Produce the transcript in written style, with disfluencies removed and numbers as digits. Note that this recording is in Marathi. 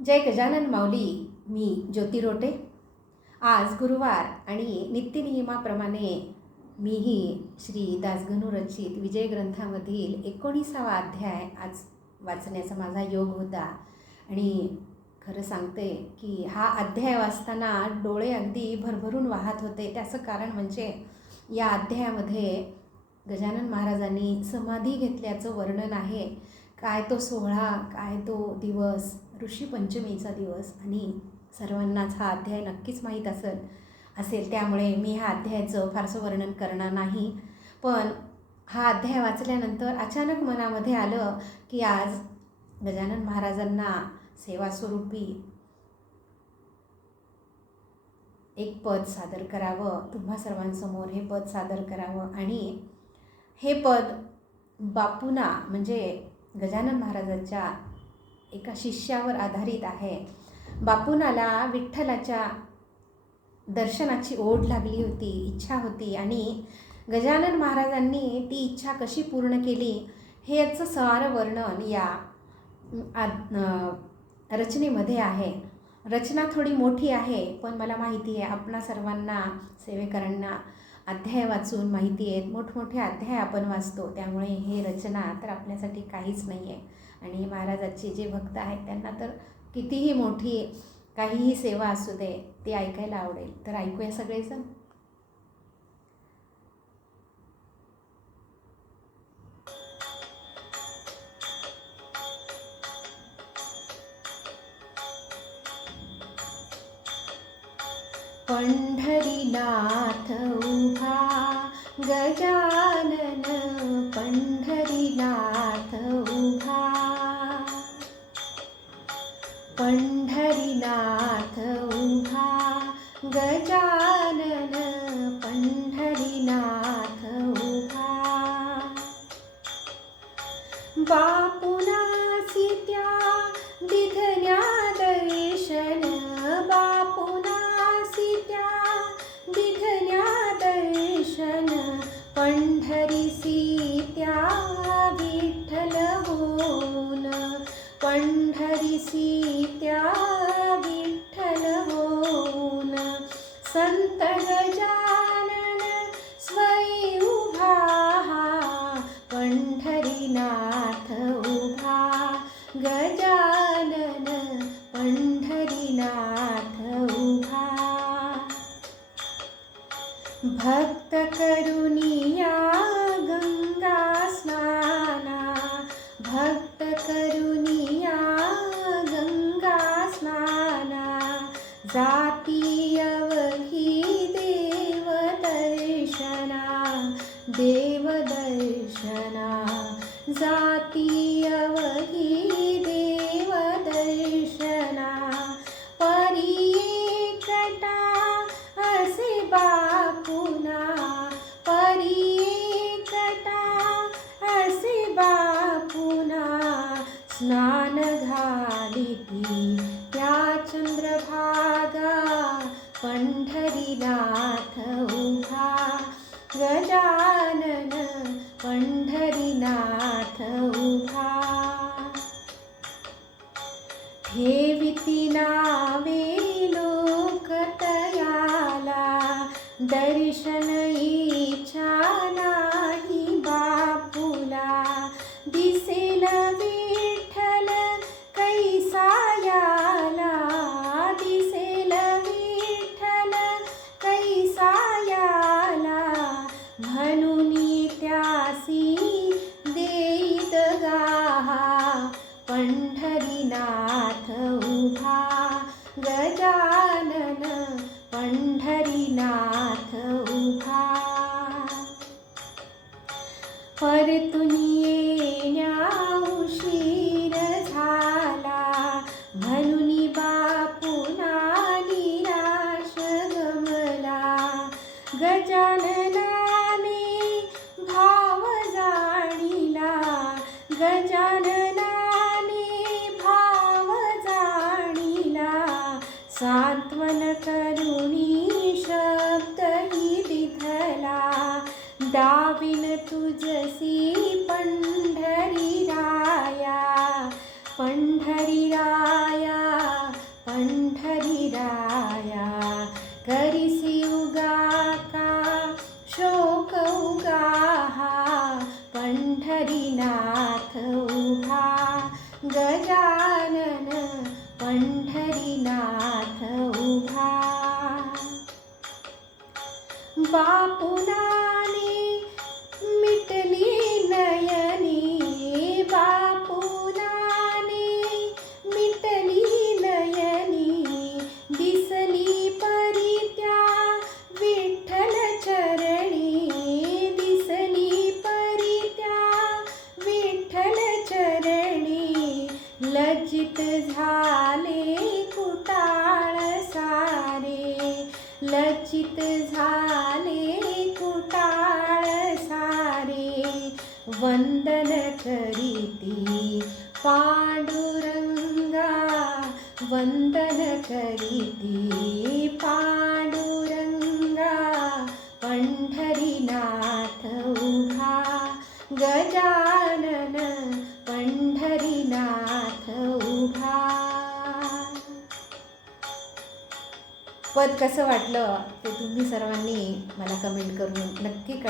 जय गजानन माऊली. मी ज्योती रोटे. आज गुरुवार आणि नित्यनियमाप्रमाणे मीही श्री दासगणू रचित विजय ग्रंथामधील 19वा अध्याय आज वाचण्याचा माझा योग होता. आणि खरं सांगते की हा अध्याय वाचताना डोळे अगदी भरभरून वाहत होते. त्याचं कारण म्हणजे या अध्यायामध्ये गजानन महाराजांनी समाधी घेतल्याचं वर्णन आहे. काय तो सोहळा, काय तो दिवस, ऋषीपंचमीचा दिवस. आणि सर्वांनाच हा अध्याय नक्कीच माहीत असेल त्यामुळे मी ह्या अध्यायाचं फारसं वर्णन करणार नाही. पण हा अध्याय वाचल्यानंतर अचानक मनामध्ये आलं की आज गजानन महाराजांना सेवास्वरूपी एक पद सादर करावं, तुम्हा सर्वांसमोर हे पद सादर करावं. आणि हे पद बापूंना म्हणजे गजानन महाराजांच्या एका शिष्यावर आधारित आहे. बापूंनाला विठ्ठलाच्या दर्शनाची ओढ लागली होती, इच्छा होती. आणि गजानन महाराजांनी ती इच्छा कशी पूर्ण केली हे याचं सारं वर्णन या रचनेमध्ये आहे. रचना थोडी मोठी आहे, पण मला माहिती आहे आपणा सर्वांना सेवेकरांना अध्याय वाचून माहिती आहेत. मोठमोठे अध्याय आपण वाचतो, त्यामुळे हे रचना तर आपल्यासाठी काहीच नाही आहे. आणि महाराजांचे जे भक्त आहेत त्यांना तर कितीही मोठी काहीही सेवा असू दे ती ऐकायला आवडेल. तर ऐकूया सगळेजण. पंढरीनाथ उभा गजानन, पंढरीनाथ उभा, पंढरीनाथ उभा गजानन, पंढरीनाथ उभा. बापुनासी त्या दिधन्या दर्शन, बापुनासी त्या दिधन्या दर्शन, पंढरीसी त्या विठ्ठल होऊन, पंढरीसी त्या विठ्ठल होऊन. संत गजानन स्वयं उभा, पंढरीनाथ उभा गजानन, पंढरीनाथ उभा. भक्त करुनिया गंगा स्नाना, भक्त करुनिया गंगा स्नाना, जाती अवघी देव दर्शना, देव दर्शना, जाती अवघी देव दर्शना. परी एकटा असे बापुना, परी एकटा असे बापुना, स्नान घालिती त्या चंद्रभागा, पंढरीनाथ उभा गजानन, पंढरीनाथ उभा. ठेविती नावे लोक तयाला, दर्शन इच्छा नाही बापूला, दिसेल विठ्ठल कैसा याला, दिसेल विठ्ठल कैसा याला, म्हणून त्यासी देईत गाहा, पंढरीनाथ उभा गजानन, पंढरीनाथ उभा. परतून येण्या उशीर झाला, म्हणून बापुना निराश गमला, गजाननाने भाव जाणिला, गजाननाने भाव जाणिला, सांत्वन करुणी शब्दही दिधला, दाविन तुझसी पंढरी राया, पंढरी राया पंढरीराया, करिसी उगा का शोक उगाहा, पंढरीनाथ उभा गजानन, पंढरीनाथ उभा. बापुनाने मिटली नयनी, बापुनाने मिटली नयनी, दिसली परित्या विठ्ठल चरणी, दिसली परित्या विठ्ठल चरणी. लज्जित झाले कुटाळ सारे, लज्जित झाले कुटाळ सारे. वंदन करीती पांडुरंगा, वंदन करीती पांडुरंगा, पंढरीनाथ उभा गजानन, पंढरीनाथ उभा. पद कसं वाटलं ते तुम्ही सर्वांनी मला कमेंट करून नक्की कळवा.